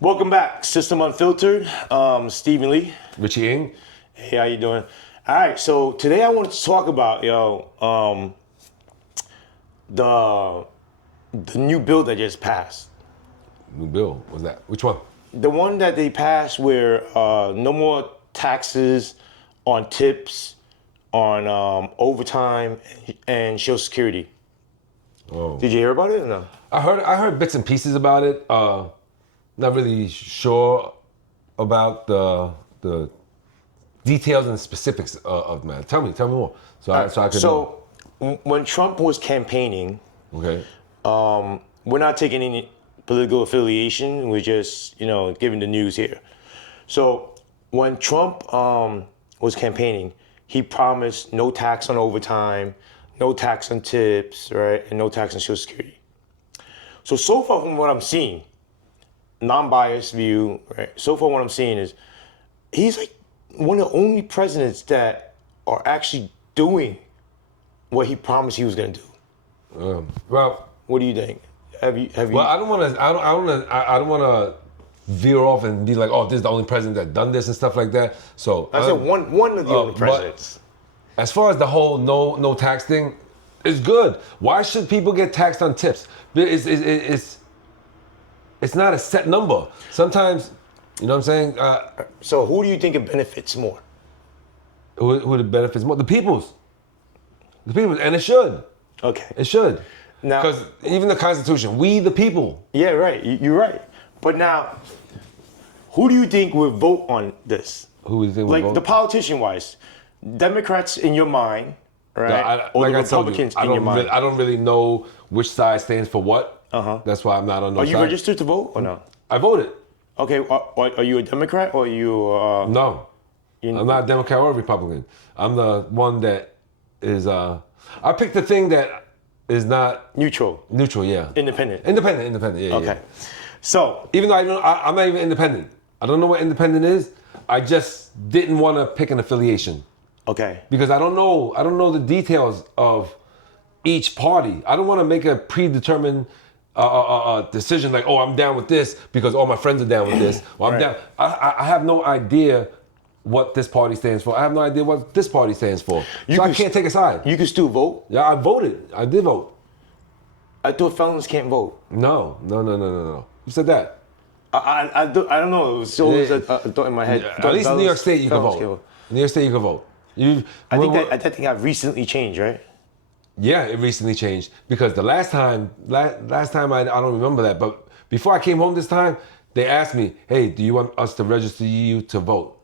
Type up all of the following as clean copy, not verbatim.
Welcome back, System Unfiltered. Stephen Lee. Richie Ng. Hey, how you doing? All right, so today I wanted to talk about the new bill that just passed. New bill, what's that? Which one? The one that they passed where no more taxes on tips, on overtime, and Social Security. Oh. Did you hear about it or no? I heard bits and pieces about it. Not really sure about the details and specifics of man. Tell me more. So I could know. When Trump was campaigning, Okay. we're not taking any political affiliation. We're just, giving the news here. So when Trump was campaigning, he promised no tax on overtime, no tax on tips, right, and no tax on Social Security. So far from what I'm seeing, non-biased view, right? So far what I'm seeing is he's like one of the only presidents that are actually doing what he promised he was going to do. Well, What do you think? Have you? well, I don't want to veer off and be like, oh, this is the only president that done this and stuff like that. So I said one of the only presidents. As far as the whole no tax thing, it's good. Why should people get taxed on tips? It's not a set number. Sometimes, you know what I'm saying? So who do you think it benefits more? Who the benefits more? The people's. And it should. Okay. It should. Now, Because even the Constitution, we the people. yeah, right. You're right. But now, who do you think will vote on this? Who do you think will Like vote? the politician-wise, Democrats in your mind, right? Or like the I told you, Republicans in your mind? I don't really know which side stands for what. Uh-huh. That's why I'm not on no Are you side. registered to vote or no? I voted. Okay. Are you a Democrat or are you? No. I'm not a Democrat or a Republican. I'm the one that is, I picked the thing that is not Neutral. yeah. Independent. Independent, yeah. Okay. Yeah. So Even though I'm not even independent. I don't know what independent is. I just didn't want to pick an affiliation. okay. Because I don't know the details of each party. I don't want to make a predetermined decision like, oh, I'm down with this because all my friends are down with this. Or I'm Right. down. I have no idea what this party stands for. I have no idea what this party stands for. So I can't take a side. You can still vote. Yeah, I voted. I did vote. I thought felons can't vote. No. Who said that? I don't know. It was always a thought in my head. At least in New York State, you can Felons vote. In New York State, you can vote. I think that recently changed, right? Yeah, it recently changed because the last time I don't remember that, but before I came home this time, they asked me, "Hey, do you want us to register you to vote?"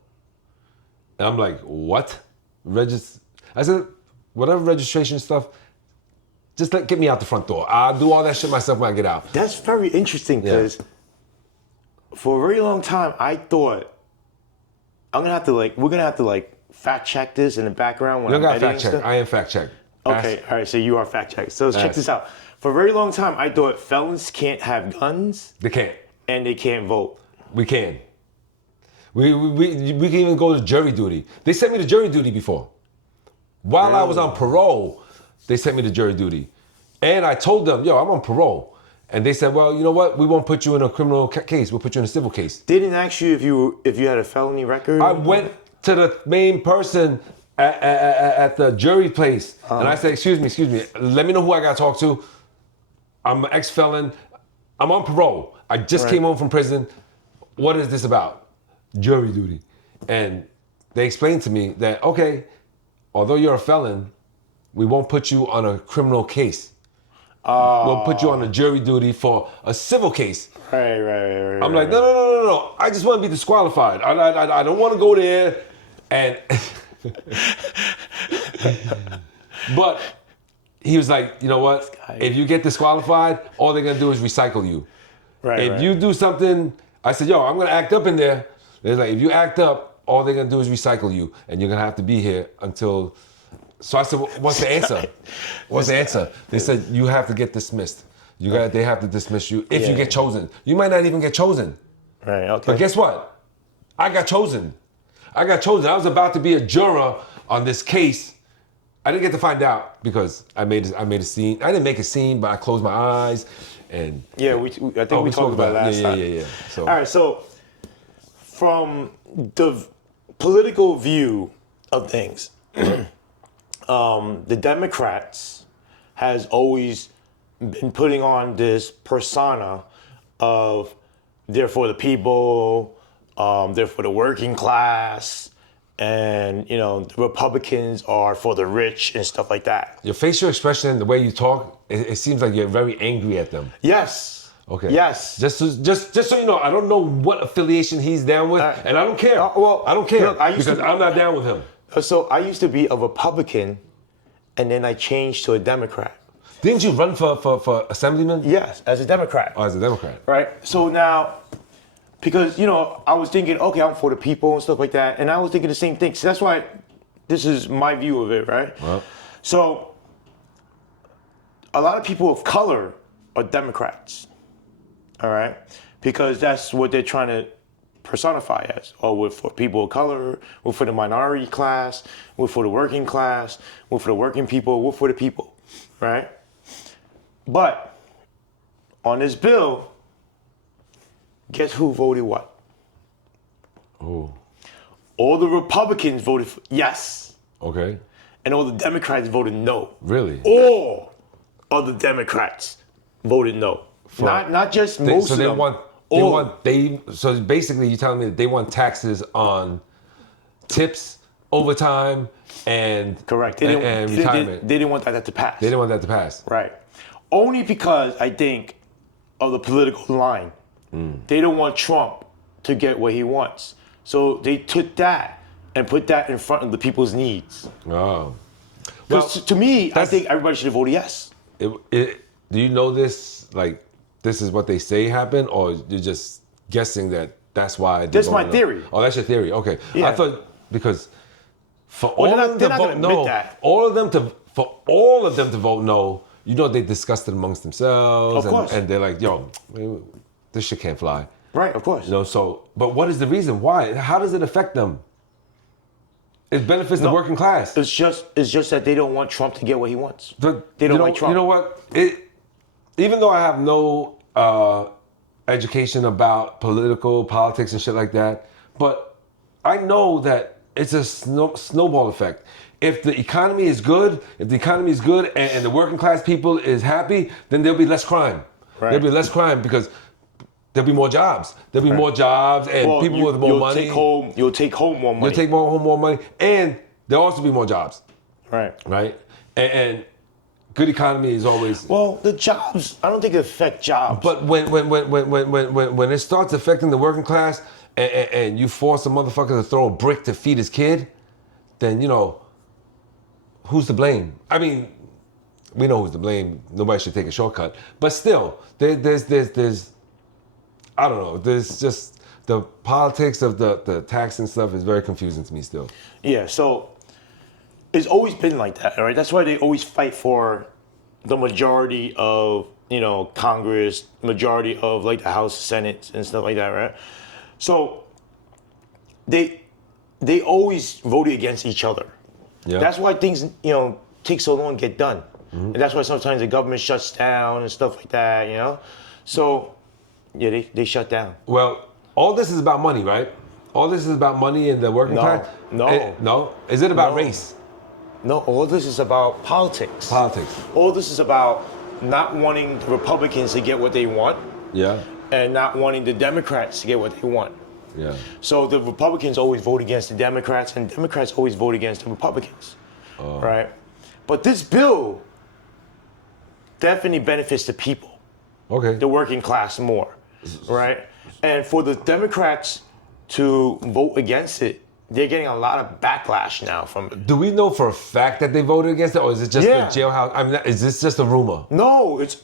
And I'm like, "What? Register?" I said, "Whatever registration stuff, just get me out the front door. I'll do all that shit myself when I get out." That's very interesting because for a very long time I thought we're gonna have to fact check this in the background when You I'm don't got editing fact check. stuff. I am fact check. Okay, all right. So you are fact checked. So let's check Ask. this out. For a very long time, I thought felons can't have guns They can't. and they can't vote. We can. We can even go to jury duty. They sent me to jury duty before. While I was on parole, they sent me to jury duty. And I told them, yo, I'm on parole. And they said, well, you know what? We won't put you in a criminal case. We'll put you in a civil case. They didn't ask you if you had a felony record. I went to the main person at the jury place. And I said, excuse me. Let me know who I got to talk to. I'm an ex-felon. I'm on parole. I just came home from prison. What is this about? Jury duty. And they explained to me that, okay, although you're a felon, we won't put you on a criminal case. We'll put you on a jury duty for a civil case. Right. I'm like, no. I just want to be disqualified. I don't want to go there. And but he was like, you know what? If you get disqualified, all they're gonna do is recycle you. If you do something, I said, yo, I'm gonna act up in there. They're like, if you act up, all they're gonna do is recycle you, and you're gonna have to be here until. So I said, what's the answer? What's the answer? They said you have to get dismissed. They have to dismiss you if you get chosen. You might not even get chosen. Right. Okay. But guess what? I got chosen. I was about to be a juror on this case. I didn't get to find out because I made a scene. I didn't make a scene, but I closed my eyes Yeah, I think we talked about it last time. Yeah. So, all right, so from the political view of things, the Democrats has always been putting on this persona of they're for the people, they're for the working class, and the Republicans are for the rich and stuff like that. your facial expression and the way you talk, it seems like you're very angry at them. Yes. Okay. Yes. Just so you know, I don't know what affiliation he's down with, and I don't care. I don't care look, because I'm not down with him. So I used to be a Republican, and then I changed to a Democrat. Didn't you run for assemblyman? Yes, as a Democrat. Oh, as a Democrat. Right. So now, because I was thinking, okay, I'm for the people and stuff like that, and I was thinking the same thing. So that's why this is my view of it, right? Well. So a lot of people of color are Democrats. All right, because that's what they're trying to personify as. Oh, we're for people of color, we're for the minority class, we're for the working class, we're for the working people, we're for the people, right? But on this bill, guess who voted what? Oh. All the Republicans voted for yes, Okay. and all the Democrats voted no. Really? All of the Democrats voted no. Not just most of them. So basically you're telling me that they want taxes on tips, overtime, and Correct. and retirement. They didn't want that to pass. They didn't want that to pass. Right. Only because I think of the political line. They don't want Trump to get what he wants. So they took that and put that in front of the people's needs. Oh. Because to me, I think everybody should have voted yes. Do you know this, like, this is what they say happened, or you're just guessing that that's why? That's my theory. Oh, that's your theory. Okay. Yeah. I thought because for Well, all of them to vote no, for all of them to vote no, they discussed it amongst themselves, Of course. and they're like, yo, this shit can't fly. Right, of course. But what is the reason? Why? How does it affect them? It benefits the working class. It's just that they don't want Trump to get what he wants. They don't like Trump. You know what? Even though I have no education about politics and shit like that, but I know that it's a snowball effect. If the economy is good, and the working class people is happy, then there'll be less crime. Right. There'll be less crime because there'll be more jobs. There'll be more jobs, and people with more money. You'll take home more money. You'll take home more money, and there'll also be more jobs. Right. Right? And good economy is always. Well, the jobs, I don't think it affects jobs. But when it starts affecting the working class, and you force a motherfucker to throw a brick to feed his kid, then who's to blame? I mean, we know who's to blame. Nobody should take a shortcut. But still, there's I don't know. There's just the politics of the tax and stuff is very confusing to me still. Yeah, so it's always been like that, right? That's why they always fight for the majority of, Congress, majority of like the House, Senate, and stuff like that, right? So they always voted against each other. Yeah. That's why things, take so long to get done. Mm-hmm. And that's why sometimes the government shuts down and stuff like that, So, yeah, they shut down. Well, all this is about money, right? All this is about money and the working class? No. Is it about race? No, all this is about politics. All this is about not wanting the Republicans to get what they want. Yeah. And not wanting the Democrats to get what they want. Yeah. So the Republicans always vote against the Democrats, and Democrats always vote against the Republicans. Right? But this bill definitely benefits the people. Okay. The working class more. Right? And for the Democrats to vote against it, they're getting a lot of backlash now from it. Do we know for a fact that they voted against it, or is it just the jailhouse? I mean, is this just a rumor? No, it's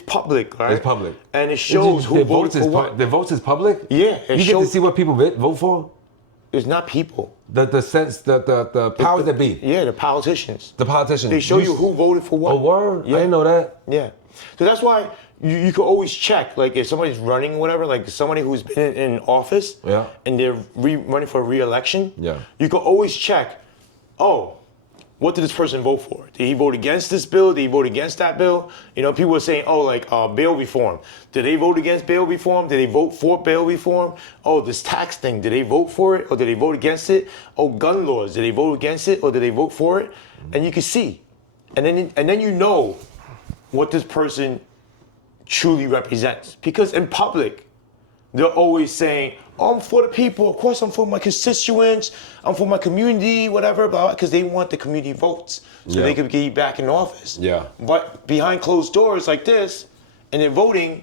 public, right? It's public, and it shows who voted for what. The votes is public. Yeah, you get to see what people vote for. It's not people. The powers that be. Yeah, the politicians. The politicians. They show you who voted for what. Oh, word? Yeah. I didn't know that. Yeah. So that's why you can always check, like if somebody's running, whatever, like somebody who's been in office, and they're running for re-election. Yeah. You can always check. Oh, what did this person vote for? Did he vote against this bill? Did he vote against that bill? You know, people were saying, oh, like bail reform. Did they vote against bail reform? Did they vote for bail reform? Oh, this tax thing, did they vote for it or did they vote against it? Oh, gun laws, did they vote against it or did they vote for it? And you can see, and then you know what this person truly represents, because in public, they're always saying, oh, I'm for the people. Of course, I'm for my constituents. I'm for my community, whatever, blah, because they want the community votes so they could get you back in office. Yeah. But behind closed doors like this, and they're voting,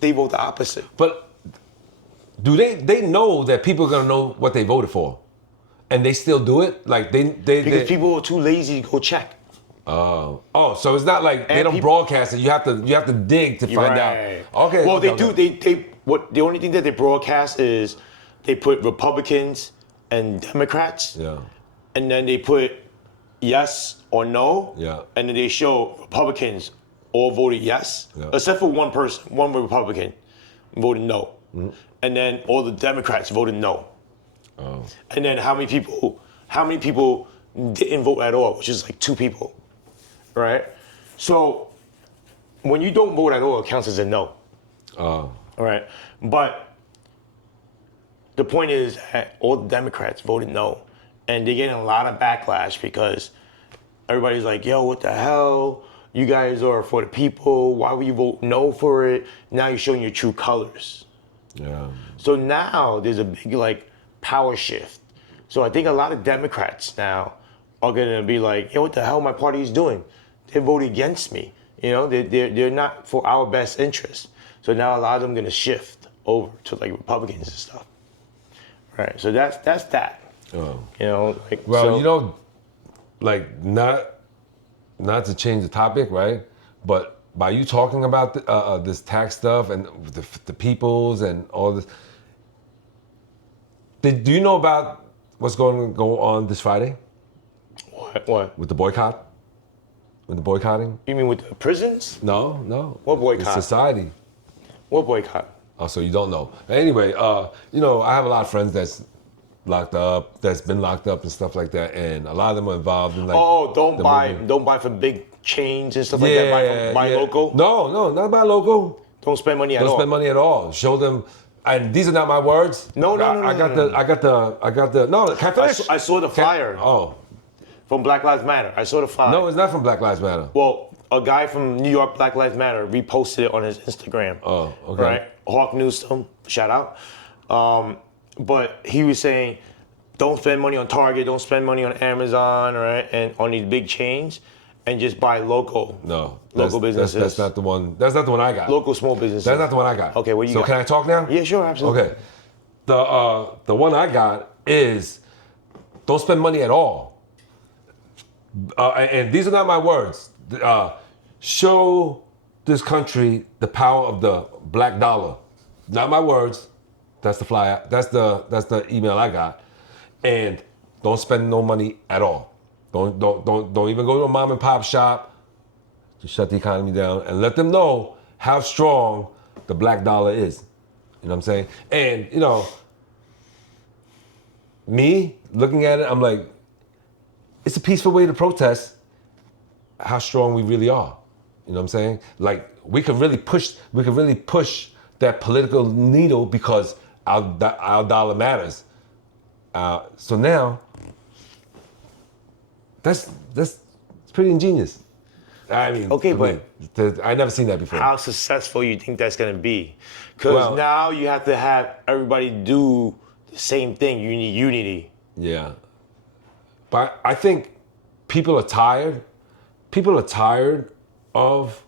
they vote the opposite. But do they know that people are gonna know what they voted for, and they still do it? Like Because people are too lazy to go check. Oh, so it's not like they And don't broadcast it. You have to dig to find out. Okay. Well, okay, they do. The only thing that they broadcast is they put Republicans and Democrats. Yeah. And then they put yes or no. Yeah. And then they show Republicans all voted yes, Yeah. except for one person, one Republican voted no. Mm-hmm. And then all the Democrats voted no. Oh. And then how many people didn't vote at all, which is like 2 people, right? So when you don't vote at all, it counts as a no. Oh. All right. But the point is that all the Democrats voted no. And they're getting a lot of backlash because everybody's like, yo, what the hell? You guys are for the people. Why would you vote no for it? Now you're showing your true colors. Yeah. So now there's a big like power shift. So I think a lot of Democrats now are gonna be like, yo, what the hell my party is doing? They voted against me. You know, they're not for our best interest. So now a lot of them gonna shift over to like Republicans and stuff. Right. So that's that. Oh. You know, like Well, so, you know, like not to change the topic, right? But by you talking about this tax stuff and the peoples and all this, do you know about what's going to go on this Friday? What? With the boycott? With the boycotting? You mean with the prisons? No. What boycott? It's society. What boycott? Oh, so you don't know. Anyway, you know, I have a lot of friends that's been locked up and stuff like that, and a lot of them are involved in like. Oh, the movement. don't buy from big chains and stuff like that. Buy local. No, not buy local. Don't spend money at all. Don't spend money at all. Show them. And these are not my words. No. I got the. No, can I finish? I saw the flyer from Black Lives Matter. I saw the flyer. No, it's not from Black Lives Matter. Well, a guy from New York Black Lives Matter reposted it on his Instagram. Oh, okay. Right? Hawk Newsome, shout out. But he was saying, don't spend money on Target, don't spend money on Amazon, right? And on these big chains, and just buy local. No. Local businesses. That's not the one. That's not the one I got. Local small businesses. That's not the one I got. Okay, what you got? So can I talk now? Yeah, sure, absolutely. Okay. The one I got is don't spend money at all. And these are not my words. Show this country the power of the black dollar. Not my words. That's the flyer. That's the email I got. And don't spend no money at all. Don't even go to a mom and pop shop. Just shut the economy down and let them know how strong the black dollar is. You know what I'm saying? And you know, me looking at it, I'm like, it's a peaceful way to protest how strong we really are. You know what I'm saying? Like we could really push that political needle because our dollar matters. So now, that's pretty ingenious. I mean, okay, but I never seen that before. How successful you think that's gonna be? Because now you have to have everybody do the same thing. You need unity. Yeah, but I think people are tired. People are tired of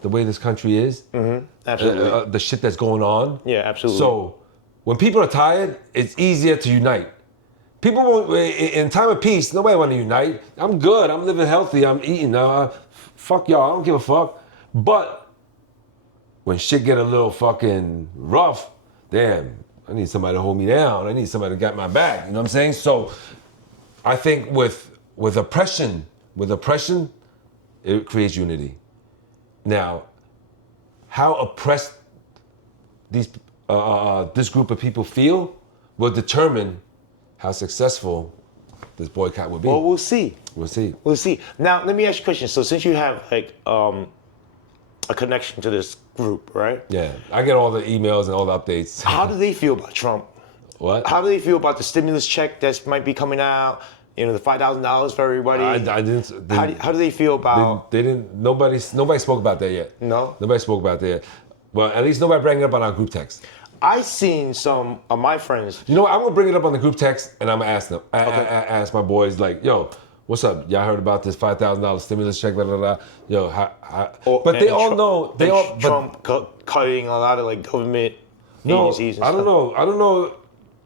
the way this country is. Mm-hmm. Absolutely. The shit that's going on. Yeah, absolutely. So when people are tired, it's easier to unite. People won't, in time of peace, nobody want to unite. I'm good. I'm living healthy. I'm eating. Fuck y'all. I don't give a fuck. But when shit get a little fucking rough, damn, I need somebody to hold me down. I need somebody to get my back. You know what I'm saying? So I think with oppression, it creates unity. Now, how oppressed this group of people feel will determine how successful this boycott will be. Well, we'll see. We'll see. We'll see. Now, let me ask you a question. So, since you have like a connection to this group, right? Yeah, I get all the emails and all the updates. How do they feel about Trump? What? How do they feel about the stimulus check that might be coming out? You know, the $5,000 for everybody. I didn't. How do they feel about? They didn't. Nobody spoke about that yet. No? Nobody spoke about that yet. Well, at least nobody bring it up on our group text. I seen some of my friends. You know what? I'm gonna bring it up on the group text, and I'm gonna ask them. Ask my boys, like, yo, what's up? Y'all heard about this $5,000 stimulus check? Blah blah blah. Yo, but they all know. They all. Trump cutting a lot of like government agencies. And I don't know. I don't know.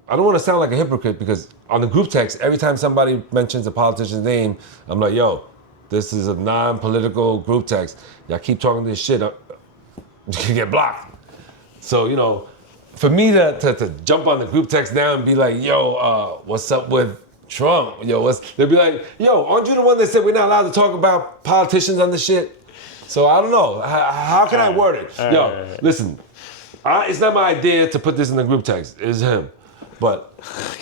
I don't want to sound like a hypocrite because on the group text, every time somebody mentions a politician's name, I'm like, yo, this is a non-political group text. Y'all keep talking this shit, you can get blocked. So, you know, for me to jump on the group text now and be like, yo, what's up with Trump? Yo, they'll be like, yo, aren't you the one that said we're not allowed to talk about politicians on this shit? So I don't know. How can I word it? Yo, listen, it's not my idea to put this in the group text. It's him. But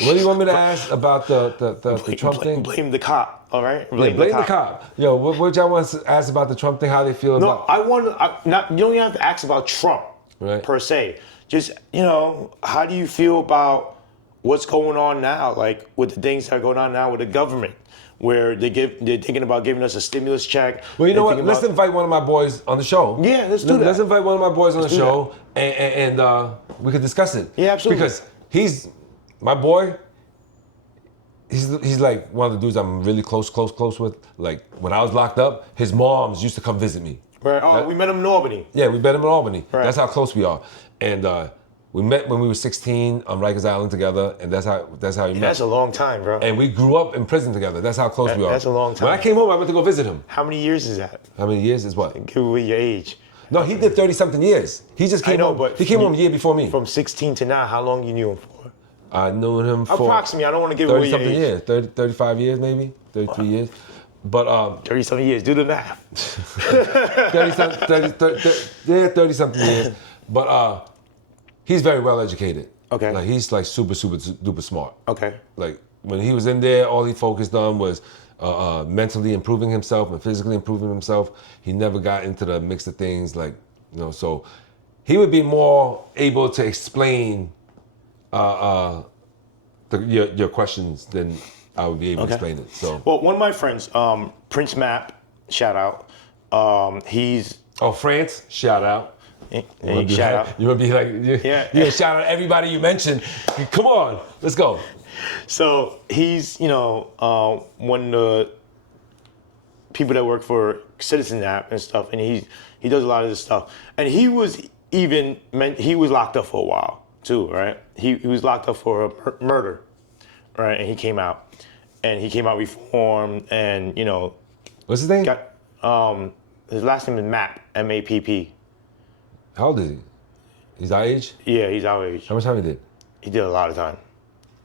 what do you want me to ask about the Trump thing? Blame the cop, all right? Blame the cop. Yo, what y'all want to ask about the Trump thing? How they feel about? No, you don't even have to ask about Trump per se. Just, you know, how do you feel about what's going on now, like with the things that are going on now with the government, where they're thinking about giving us a stimulus check. Well, you know what? Let's invite one of my boys on the show. Yeah, let's do that. Let's invite one of my boys on the show, and we could discuss it. Yeah, absolutely. Because my boy, he's like one of the dudes I'm really close with. Like when I was locked up, his moms used to come visit me. Right. Oh, we met him in Albany. Yeah, we met him in Albany. Right. That's how close we are. And we met when we were 16 on Rikers Island together, and that's how we met. That's a long time, bro. And we grew up in prison together. That's how close we are. That's a long time. When I came home, I went to go visit him. How many years is that? How many years is what? Give away your age. No, he did 30-something years. He just came home. But he came home a year before me. From 16 to now, how long you knew him for? I knew him for approximately. I don't want to give away your 30-something age. years, 35 years maybe, 33 years. But 30-something years. Do the math. 30-something years. But he's very well educated. Okay. Like he's like super duper smart. Okay. Like when he was in there, all he focused on was mentally improving himself and physically improving himself. He never got into the mix of things like, you know, so he would be more able to explain your questions than I would be able to explain it. So, well, one of my friends, Prince Map, shout out. He's France, shout out. Shout out. You would be like, yeah, shout out everybody you mentioned. Come on, let's go. So he's, you know, one of the people that work for Citizen App and stuff, and he does a lot of this stuff. And he was locked up for a while too, right? He was locked up for a murder, right? And he came out reformed, and you know, what's his name? His last name is Mapp, M-A-P-P. How old is he? He's our age? Yeah, he's our age. How much time he did? He did a lot of time,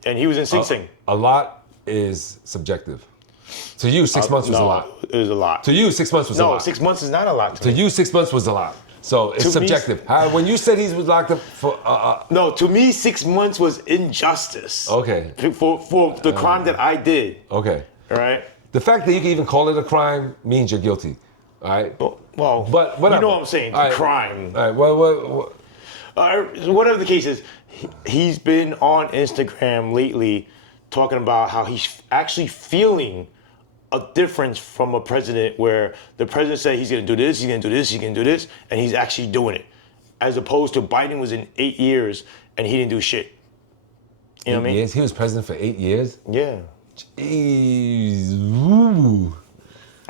and he was in Sing Sing. A lot is subjective. To you, 6 months was a lot. It was a lot. To you, 6 months was a lot. No, 6 months is not a lot to me. To you, 6 months was a lot. So it's subjective. When you said he was locked up for... No, to me, 6 months was injustice. Okay. For the crime that I did. Okay. All right? The fact that you can even call it a crime means you're guilty. All right? Well, but whatever. You know what I'm saying. All right. Crime. All right. Whatever the case is, he's been on Instagram lately talking about how he's actually feeling a difference from a president where the president said he's going to do this, he's going to do this, he's going to do this, and he's actually doing it. As opposed to Biden was in 8 years and he didn't do shit. You know what I mean? He was president for 8 years? Yeah. Jeez. Ooh.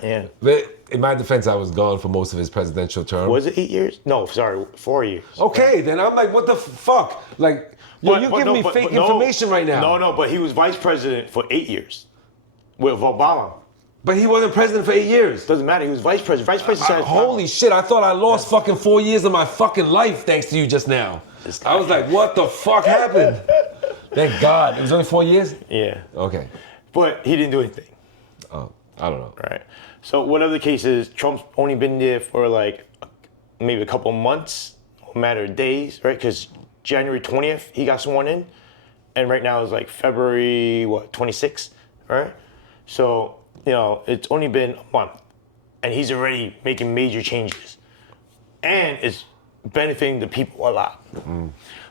Yeah. But in my defense, I was gone for most of his presidential term. Was it 8 years? No, sorry, 4 years. Okay, then I'm like, what the fuck? Like, you're giving me fake information right now. No, but he was vice president for 8 years with Obama. But he wasn't president for 8 years. Doesn't matter. He was vice president. Vice president. Holy shit! I thought I lost fucking 4 years of my fucking life thanks to you just now. I was like, what the fuck happened? Thank God. It was only 4 years? Yeah. Okay. But he didn't do anything. Oh, I don't know. Right. So whatever the case is, Trump's only been there for like maybe a couple months, a matter of days, right? Because January 20th, he got sworn in. And right now it's like February, 26th, right? So, it's only been a month, and he's already making major changes. And it's benefiting the people a lot.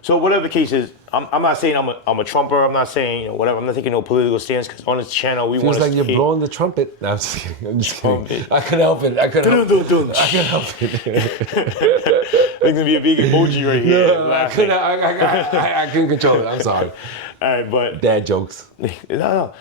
So whatever the case is, I'm not saying I'm a Trumper. I'm not saying whatever. I'm not taking no political stance because on this channel we want Feels to. like you're blowing the trumpet. No, I'm just kidding. I'm just kidding. Trumpet. I couldn't help it. I couldn't help it. I couldn't help it. There's gonna be a big emoji right here. No, I couldn't control it. I'm sorry. All right, but Dad jokes. no.